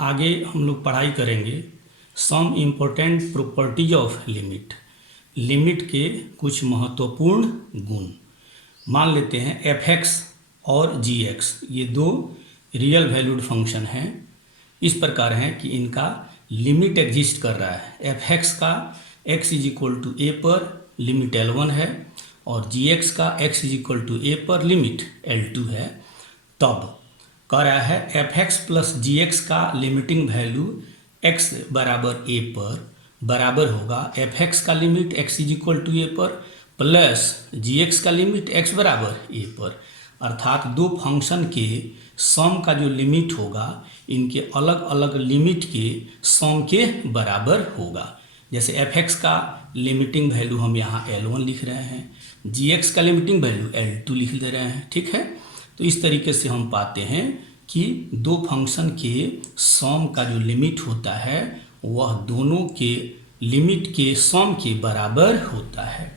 आगे हम लोग पढ़ाई करेंगे some important properties of limit. Limit के कुछ महत्वपूर्ण गुण। मान लेते हैं एफ एक्स और जी एक्स ये दो रियल वैल्यूड फंक्शन हैं। इस प्रकार हैं कि इनका लिमिट एग्जिस्ट कर रहा है। एफ एक्स का x is equal to A पर लिमिट L1 है और जी एक्स का x is equal to A पर लिमिट L2 है। तब कह रहा है F X plus G X का लिमिटिंग वैल्यू x बराबर a पर बराबर होगा एफ एक्स का limit x is equal to A पर प्लस जी एक्स का लिमिट x बराबर a पर। अर्थात दो फंक्शन के सम का जो लिमिट होगा इनके अलग अलग लिमिट के सम के बराबर होगा। जैसे एफ एक्स का लिमिटिंग वैल्यू हम यहाँ L1 लिख रहे हैं, जी एक्स का लिमिटिंग वैल्यू L2 लिख दे रहे हैं। ठीक है, तो इस तरीके से हम पाते हैं कि दो फंक्शन के सम का जो लिमिट होता है वह दोनों के लिमिट के सम के बराबर होता है।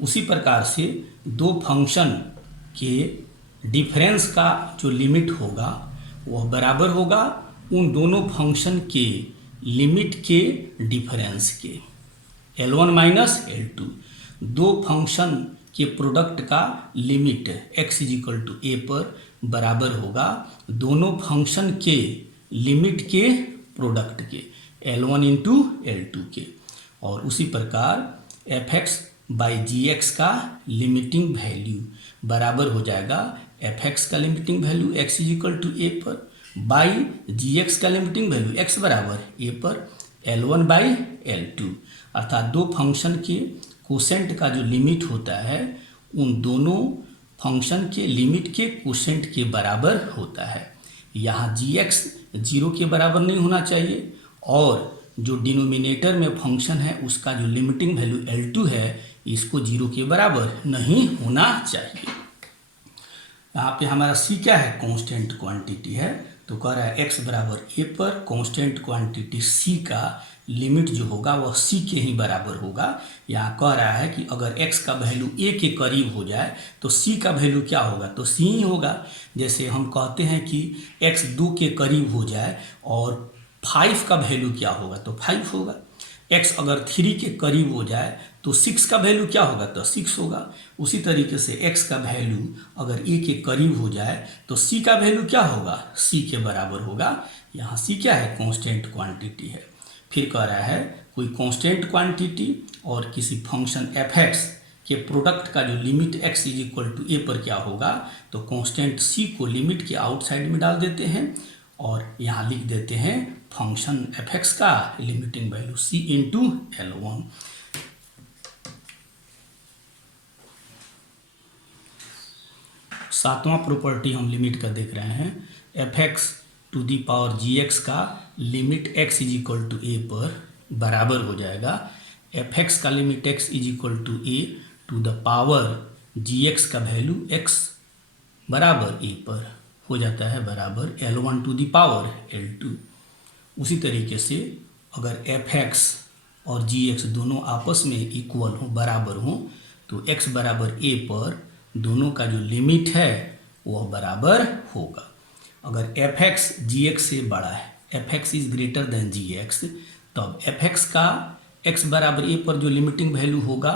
उसी प्रकार से दो फंक्शन के डिफरेंस का जो लिमिट होगा वह बराबर होगा उन दोनों फंक्शन के लिमिट के डिफरेंस के। L1 माइनस L2 दो फंक्शन के प्रोडक्ट का limit x is equal to A पर बराबर होगा दोनों फंक्शन के लिमिट के प्रोडक्ट के L1 इंटू L2 के। और उसी प्रकार F X by G X का लिमिटिंग वैल्यू बराबर हो जाएगा एफ एक्स का limiting value x is equal to A पर बाई जी एक्स का लिमिटिंग वैल्यू x बराबर ए पर L1 बाई L2। अर्थात दो फंक्शन के कोसेंट का जो लिमिट होता है उन दोनों फंक्शन के लिमिट के कोसेंट के बराबर होता है। यहाँ जी एक्स 0 के बराबर नहीं होना चाहिए और जो डिनोमिनेटर में फंक्शन है उसका जो लिमिटिंग वैल्यू L2 है इसको 0 के बराबर नहीं होना चाहिए। यहाँ पे हमारा c क्या है, कांस्टेंट क्वांटिटी है, तो कह रहा है x बराबर a पर कांस्टेंट क्वांटिटी c का लिमिट जो होगा वह c के ही बराबर होगा। यहाँ कह रहा है कि अगर x का वैल्यू a के करीब हो जाए तो c का वैल्यू क्या होगा, तो c ही होगा। जैसे हम कहते हैं कि x 2 के करीब हो जाए और 5 का वैल्यू क्या होगा, तो 5 होगा। x अगर 3 के करीब हो जाए तो 6 का वैल्यू क्या होगा, तो 6 होगा। उसी तरीके से x का वैल्यू अगर a के करीब हो जाए तो c का वैल्यू क्या होगा, c के बराबर होगा। यहाँ c क्या है, कांस्टेंट क्वांटिटी है। फिर कह रहा है कोई कांस्टेंट क्वांटिटी और किसी फंक्शन एफ एक्स के प्रोडक्ट का जो limit x is equal to A पर क्या होगा, तो कांस्टेंट c को लिमिट के आउटसाइड में डाल देते हैं और यहाँ लिख देते हैं फंक्शन एफ एक्स का limiting value c into L1। सातवां प्रॉपर्टी हम लिमिट का देख रहे हैं। F X to the power G X का limit x is equal to A पर बराबर हो जाएगा एफ एक्स का limit x is equal to A to the power G X का वैल्यू x बराबर a पर हो जाता है बराबर L1 to the power L2। उसी तरीके से अगर एफ एक्स और जी एक्स दोनों आपस में इक्वल हो, बराबर हो, तो x बराबर a पर दोनों का जो लिमिट है वह बराबर होगा। अगर एफ एक्स जी एक्स से बड़ा है, F X is greater than G X, तब एफ एक्स का x बराबर a पर जो लिमिटिंग वैल्यू होगा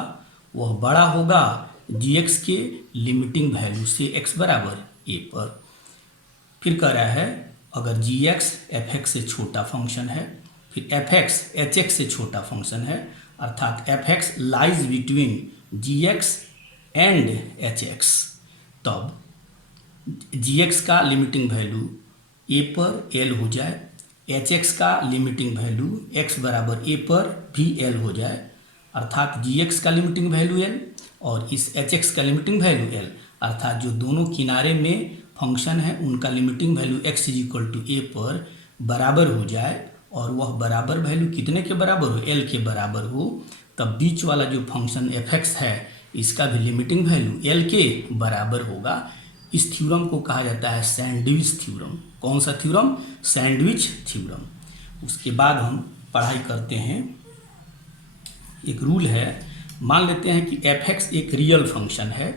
वह बड़ा होगा जी एक्स के लिमिटिंग वैल्यू से x बराबर a पर। फिर कह रहा है अगर जी एक्स एफ एक्स से छोटा फंक्शन है, फिर एफ एक्स एच एक्स से छोटा फंक्शन है, अर्थात F X lies between G X and H X, तब जी एक्स का लिमिटिंग वैल्यू ए पर एल हो जाए, एच एक्स का लिमिटिंग वैल्यू एक्स बराबर ए पर भी एल हो जाए, अर्थात जी एक्स का लिमिटिंग वैल्यू एल और इस एच एक्स का लिमिटिंग वैल्यू एल, अर्थात जो दोनों किनारे में फंक्शन है उनका limiting value x is equal to A पर बराबर हो जाए और वह बराबर वैल्यू कितने के बराबर हो, l के बराबर हो, तब बीच वाला जो फंक्शन एफ एक्स है इसका भी लिमिटिंग वैल्यू l के बराबर होगा। इस थ्योरम को कहा जाता है सैंडविच थ्योरम। कौन सा थ्योरम, सैंडविच थ्योरम। उसके बाद हम पढ़ाई करते हैं, एक रूल है। मान लेते हैं कि एफ एक्स एक रियल फंक्शन है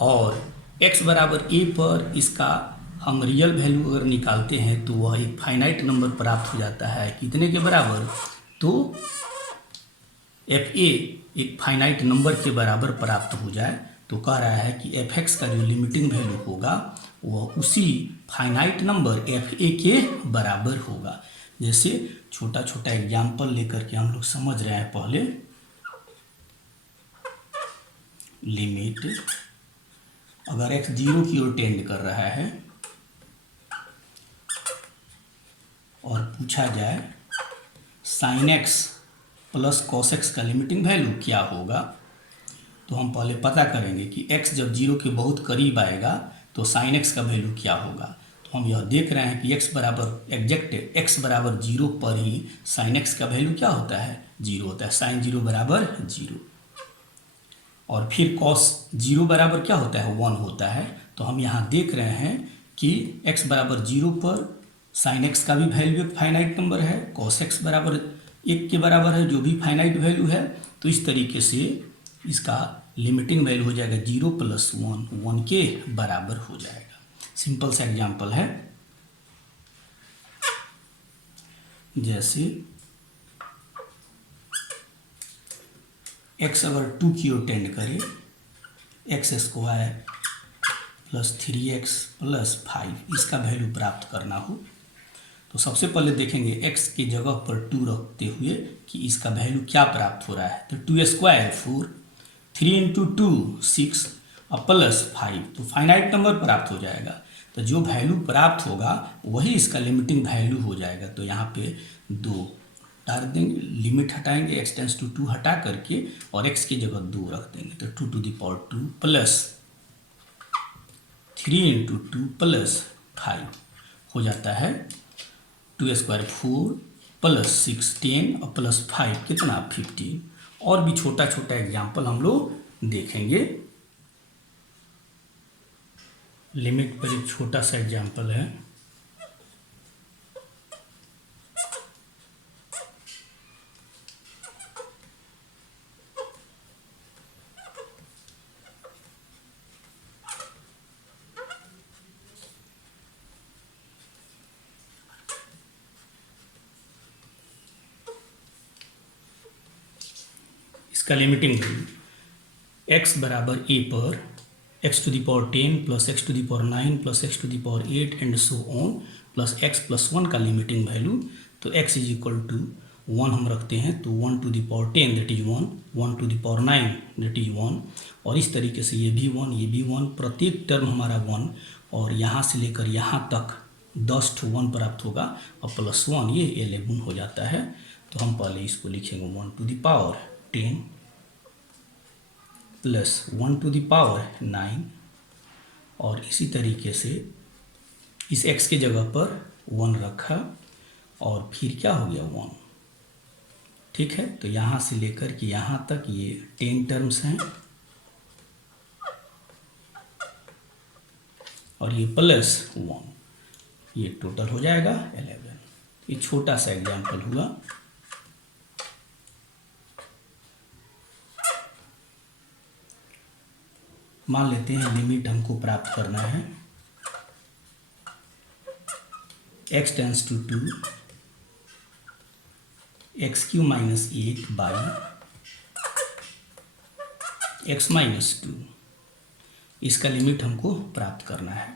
और x बराबर a पर इसका हम रियल वैल्यू अगर निकालते हैं तो वह एक फाइनाइट नंबर प्राप्त हो जाता है, कितने के बराबर, तो एफ ए एक फाइनाइट नंबर के बराबर प्राप्त हो जाए, तो कह रहा है कि एफ एक्स का जो लिमिटिंग वैल्यू होगा वह उसी फाइनाइट नंबर एफ ए के बराबर होगा। जैसे छोटा छोटा एग्जाम्पल लेकर के हम लोग समझ रहे हैं। पहले लिमिट अगर एक्स 0 की ओर टेंड कर रहा है और पूछा जाए sine x plus cos x का लिमिटिंग वैल्यू क्या होगा, तो हम पहले पता करेंगे कि x जब 0 के बहुत करीब आएगा तो साइन x का वैल्यू क्या होगा। तो हम यह देख रहे हैं कि x बराबर एग्जैक्ट x बराबर 0 पर ही साइन x का वैल्यू क्या होता है, 0 होता है। साइन 0 बराबर 0 और फिर कॉस 0 बराबर क्या होता है, 1 होता है। तो हम यहाँ देख रहे हैं कि x बराबर 0 पर साइन x का भी वैल्यू एक फाइनाइट नंबर है, कॉस x बराबर 1 के बराबर है जो भी फाइनाइट वैल्यू है। तो इस तरीके से इसका लिमिटिंग वैल्यू हो जाएगा 0 प्लस 1, 1 के बराबर हो जाएगा। सिंपल सा एग्जांपल है, जैसे x अगर 2 की ओर टेंड करे, x square plus 3x plus 5 इसका वैल्यू प्राप्त करना हो, तो सबसे पहले देखेंगे x की जगह पर 2 रखते हुए कि इसका वैल्यू क्या प्राप्त हो रहा है। तो 2 स्क्वायर 4, 3 इंटू 2 6 और प्लस 5, तो फाइनाइट नंबर प्राप्त हो जाएगा। तो जो वैल्यू प्राप्त होगा वही इसका लिमिटिंग वैल्यू हो जाएगा। तो यहाँ पे 2 डाल देंगे, लिमिट हटाएंगे, x टेंस टू 2 हटा करके और x की जगह 2 रख देंगे। तो 2 to the power 2 plus 3 into 2 plus 5 हो जाता है 2 स्क्वायर 4 प्लस 6 10 और प्लस 5 कितना 15। और भी छोटा छोटा एग्जाम्पल हम लोग देखेंगे। लिमिट पर एक छोटा सा एग्जाम्पल है, इसका लिमिटिंग x बराबर a पर x to the power 10 plus x to the power 9 plus x to the power 8 and so on plus x प्लस 1 का लिमिटिंग वैल्यू। तो x इज इक्वल टू 1 हम रखते हैं, तो 1 to the power 10 that is 1, 1 to the power 9 that is 1, और इस तरीके से ये भी 1 ये भी 1, प्रत्येक टर्म हमारा 1, और यहाँ से लेकर यहाँ तक 10 to 1 प्राप्त होगा और प्लस 1 ये 11 हो जाता है। तो हम पहले इसको लिखेंगे 1 to the power 10 plus 1 to the power 9, और इसी तरीके से इस x के जगह पर 1 रखा और फिर क्या हो गया 1, ठीक है। तो यहाँ से लेकर के यहाँ तक ये 10 टर्म्स हैं और ये प्लस 1, ये टोटल हो जाएगा 11। ये छोटा सा एग्जाम्पल हुआ। मान लेते हैं लिमिट हमको प्राप्त करना है x tends to 2 x³ minus 8 by x minus 2, इसका लिमिट हमको प्राप्त करना है।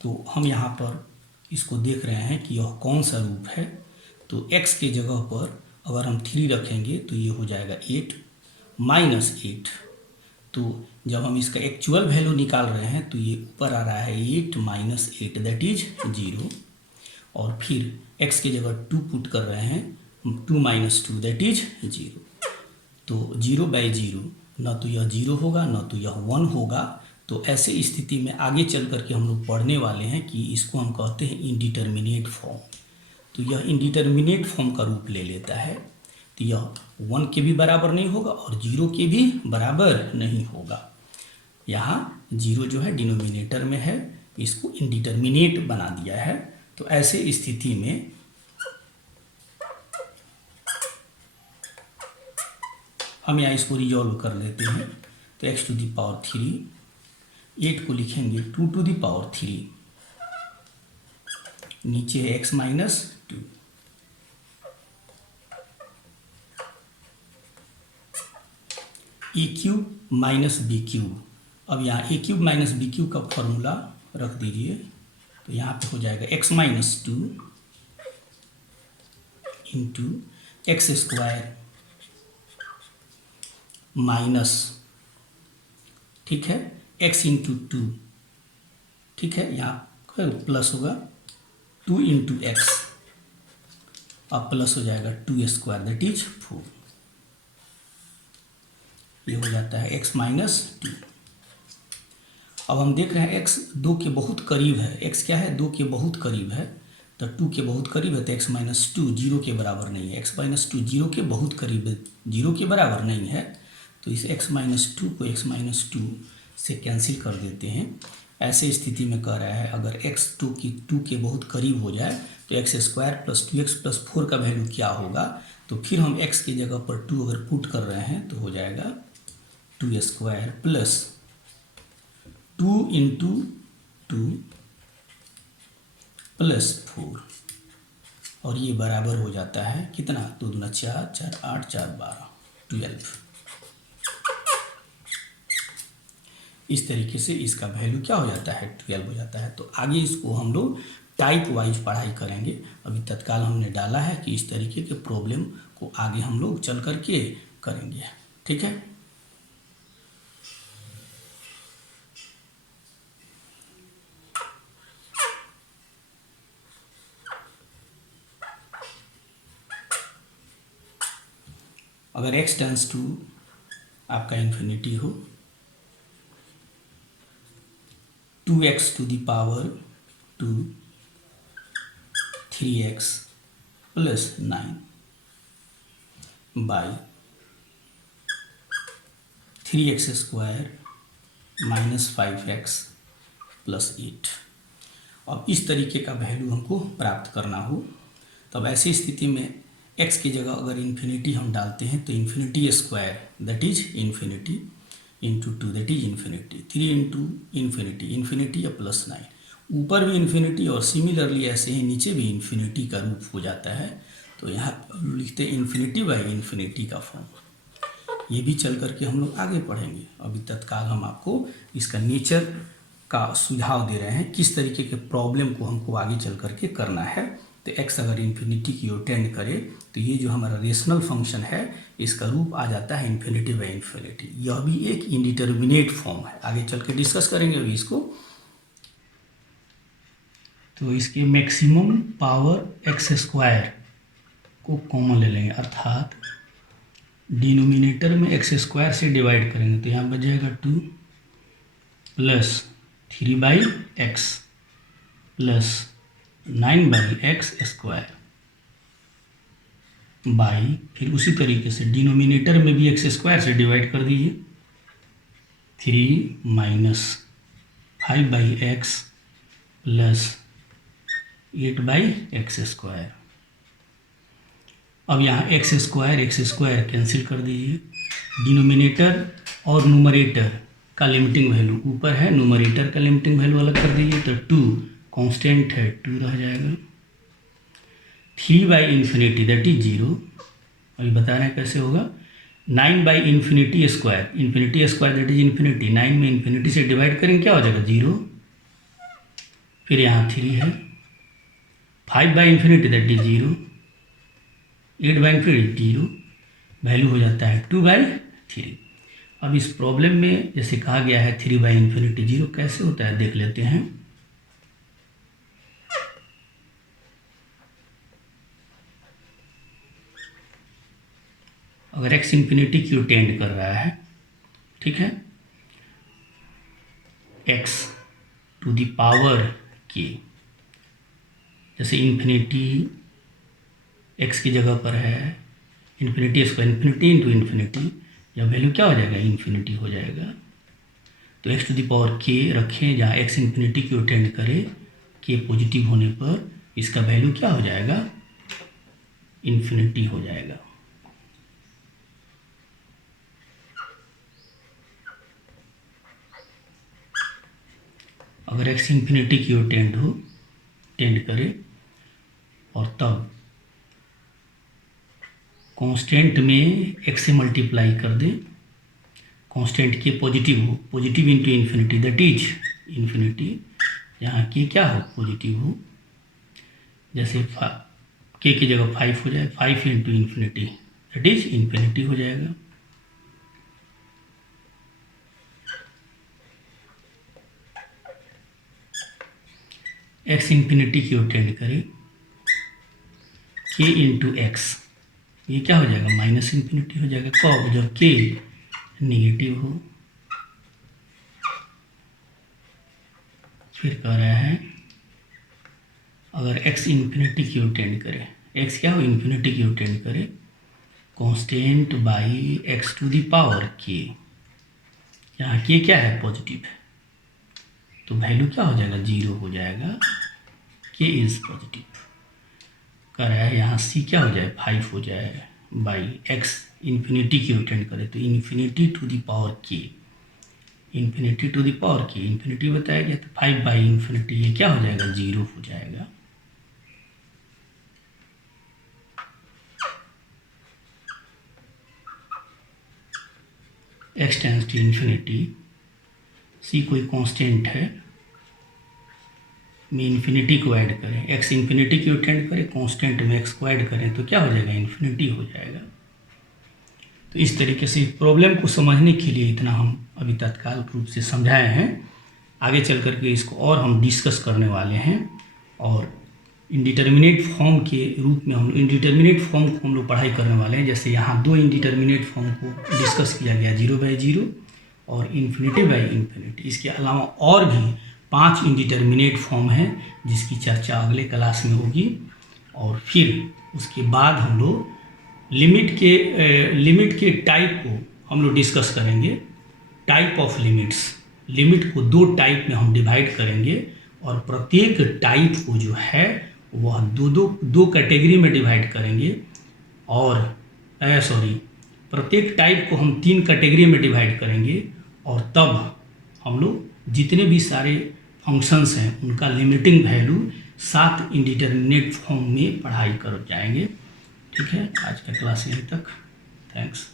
तो हम यहाँ पर इसको देख रहे हैं कि यह कौन सा रूप है। तो x के जगह पर अगर हम 3 रखेंगे तो ये हो जाएगा 8 माइनस 8। तो जब हम इसका एक्चुअल वैल्यू निकाल रहे हैं तो ये ऊपर आ रहा है 8 माइनस 8 दैट इज 0, और फिर x की जगह 2 पुट कर रहे हैं, 2 माइनस 2 दैट इज 0। तो 0 बाई 0 न तो यह 0 होगा न तो यह 1 होगा। तो ऐसे स्थिति में आगे चल करके हम लोग पढ़ने वाले हैं कि इसको हम कहते हैं इनडिटर्मिनेट फॉर्म। तो यह इनडिटर्मिनेट फॉर्म का रूप ले लेता है। तो यह 1 के भी बराबर नहीं होगा और 0 के भी बराबर नहीं होगा। यहाँ 0 जो है डिनोमिनेटर में है, इसको इनडिटर्मिनेट बना दिया है। तो ऐसे स्थिति में हम यहाँ इसको रिजॉल्व कर लेते हैं। तो x टू द पावर 3, 8 को लिखेंगे 2 टू द पावर 3 नीचे है x माइनस टू। ए क्यूब माइनस बी क्यूब, अब यहाँ ए क्यूब माइनस बी क्यूब का फॉर्मूला रख दीजिए, तो यहाँ पे हो जाएगा x minus two into x square minus, ठीक है, x इंटू टू, ठीक है, यहाँ प्लस होगा 2 इंटू एक्स, अब प्लस हो जाएगा 2 स्क्वायर दैट इज 4। ये हो जाता है x माइनस टू। अब हम देख रहे हैं x 2 के बहुत करीब है, x क्या है 2 के बहुत करीब है, तो 2 के बहुत करीब है तो x माइनस टू जीरो के बराबर नहीं है, x माइनस टू जीरो के बहुत करीब है, जीरो के बराबर नहीं है, तो इस x माइनस टू को x माइनस टू से कैंसिल कर देते हैं। ऐसे स्थिति में कह रहा है अगर x 2 के बहुत करीब हो जाए तो x square plus 2x plus 4 का वैल्यू क्या होगा, तो फिर हम x की जगह पर 2 अगर पुट कर रहे हैं तो हो जाएगा 2 स्क्वायर प्लस 2 इंटू 2 प्लस 4, और ये बराबर हो जाता है कितना, 2 दूना 4, 4 8, 4 12, 12। इस तरीके से इसका वैल्यू क्या हो जाता है, 12 हो जाता है। तो आगे इसको हम लोग टाइप वाइज पढ़ाई करेंगे। अभी तत्काल हमने डाला है कि इस तरीके के प्रॉब्लम को आगे हम लोग चल कर के करेंगे, ठीक है। अगर x टेंस टू आपका इन्फिनिटी हो, 2x to the power 2 3x plus 9 by 3x square minus 5x plus 8। अब इस तरीके का वैल्यू हमको प्राप्त करना हो, तब ऐसी स्थिति में x की जगह अगर इन्फिनिटी हम डालते हैं तो infinity square that is infinity into 2 that is infinity, 3 into infinity, infinity या प्लस 9, ऊपर भी इन्फिनिटी और सिमिलरली ऐसे ही नीचे भी इन्फिनिटी का रूप हो जाता है। तो यहाँ लिखते हैं इन्फिनिटी बाई इन्फिनिटी का फॉर्म। ये भी चल करके हम लोग आगे पढ़ेंगे। अभी तत्काल हम आपको इसका नेचर का सुझाव दे रहे हैं, किस तरीके के प्रॉब्लम को हमको आगे चल करके करना है। तो x अगर इन्फिनिटी की ओर टेंड करे तो ये जो हमारा रेशनल फंक्शन है इसका रूप आ जाता है इन्फिनिटी बाई इन्फिनिटी। यह भी एक इंडिटर्मिनेट फॉर्म है, आगे चल के डिस्कस करेंगे अभी इसको। तो इसके मैक्सिमम पावर एक्स स्क्वायर को कॉमन ले लेंगे, अर्थात डिनोमिनेटर में एक्स स्क्वायर से डिवाइड करेंगे तो यहाँ बच जाएगा 2 plus 3 by x plus 9 by x square by, फिर उसी तरीके से डिनोमिनेटर में भी एक्स स्क्वायर से डिवाइड कर दीजिए, 3 minus 5 by x plus 8 by x square. अब यहाँ एक्स स्क्वायर कैंसिल कर दीजिए, डिनोमिनेटर और न्यूमरेटर का लिमिटिंग वैल्यू ऊपर है, न्यूमरेटर का लिमिटिंग वैल्यू अलग कर दीजिए, तो 2 कांस्टेंट है 2 रह जाएगा, 3 बाई इन्फिनिटी दैट इज 0। अभी बता रहे हैं कैसे होगा, 9 by infinity square that is infinity, 9 में इन्फिनिटी से डिवाइड करेंगे क्या हो जाएगा 0, फिर यहाँ 3 है, 5 by infinity that is 0, 8 by infinity 0, value हो जाता है 2 बाई 3। अब इस प्रॉब्लम में जैसे कहा गया है 3 बाई इन्फिनिटी 0 कैसे होता है देख लेते हैं। अगर x इन्फिनिटी की ओर टेंड कर रहा है, ठीक है, x to the power k, जैसे इन्फिनिटी x की जगह पर है infinity square, infinity into infinity, या वैल्यू क्या हो जाएगा इन्फिनिटी हो जाएगा। तो x to the power k रखें, जहाँ x इन्फिनिटी की ओर टेंड करे, k पॉजिटिव होने पर इसका वैल्यू क्या हो जाएगा इन्फिनिटी हो जाएगा। अगर x इन्फिनिटी की ओर टेंड करे और तब कांस्टेंट में x से मल्टीप्लाई कर दें, कांस्टेंट के पॉजिटिव हो, positive into infinity that is infinity, यहाँ के क्या हो पॉजिटिव हो, जैसे के की जगह 5 हो जाए, 5 into infinity that is infinity हो जाएगा। x इन्फिनिटी की ओर टेंड करे, k इंटू एक्स, ये क्या हो जाएगा माइनस इन्फिनिटी हो जाएगा कब, जब k निगेटिव हो। फिर कह रहा है अगर x इन्फिनिटी की ओर टेंड करे, x क्या हो इन्फिनिटी की ओर टेंड करे, constant by x to the power k, यहाँ k क्या है पॉजिटिव है, तो वैल्यू क्या हो जाएगा 0 हो जाएगा, k इज पॉजिटिव। कर रहा है यहाँ c क्या हो जाए 5 हो जाए बाई x इन्फिनिटी की ओर टेंड करे, तो infinity to the power k, infinity to the power k, infinity बताया गया तो 5 बाई इन्फिनिटी, ये क्या हो जाएगा 0 हो जाएगा। x tends to infinity, c कोई कांस्टेंट है, में इन्फिनिटी को ऐड करें, x इन्फिनिटी की ओर टेंड करें, कांस्टेंट में x को ऐड करें तो क्या हो जाएगा इन्फिनिटी हो जाएगा। तो इस तरीके से प्रॉब्लम को समझने के लिए इतना हम अभी तत्काल रूप से समझाए हैं, आगे चल करके इसको और हम डिस्कस करने वाले हैं, और इंडिटर्मिनेट फॉर्म के रूप में हम इंडिटर्मिनेट फॉर्म को हम लोग पढ़ाई करने वाले हैं। जैसे यहाँ 2 इंडिटर्मिनेट फॉर्म को डिस्कस किया गया, 0/0 और इन्फिनिटी/इन्फिनिटी। इसके अलावा और भी 5 इंडिटर्मिनेट फॉर्म हैं जिसकी चर्चा अगले क्लास में होगी, और फिर उसके बाद हम लोग लिमिट के टाइप को हम लोग डिस्कस करेंगे। टाइप ऑफ लिमिट्स, लिमिट को 2 टाइप में हम डिवाइड करेंगे, और प्रत्येक टाइप को जो है वह दो कैटेगरी में डिवाइड करेंगे, और प्रत्येक टाइप को हम 3 कैटेगरी में डिवाइड करेंगे, और तब हम लोग जितने भी सारे फंक्शंस हैं उनका लिमिटिंग वैल्यू 7 इंडिटर्मिनेट फॉर्म में पढ़ाई कर जाएंगे। ठीक है, आज का क्लास यहीं तक। थैंक्स।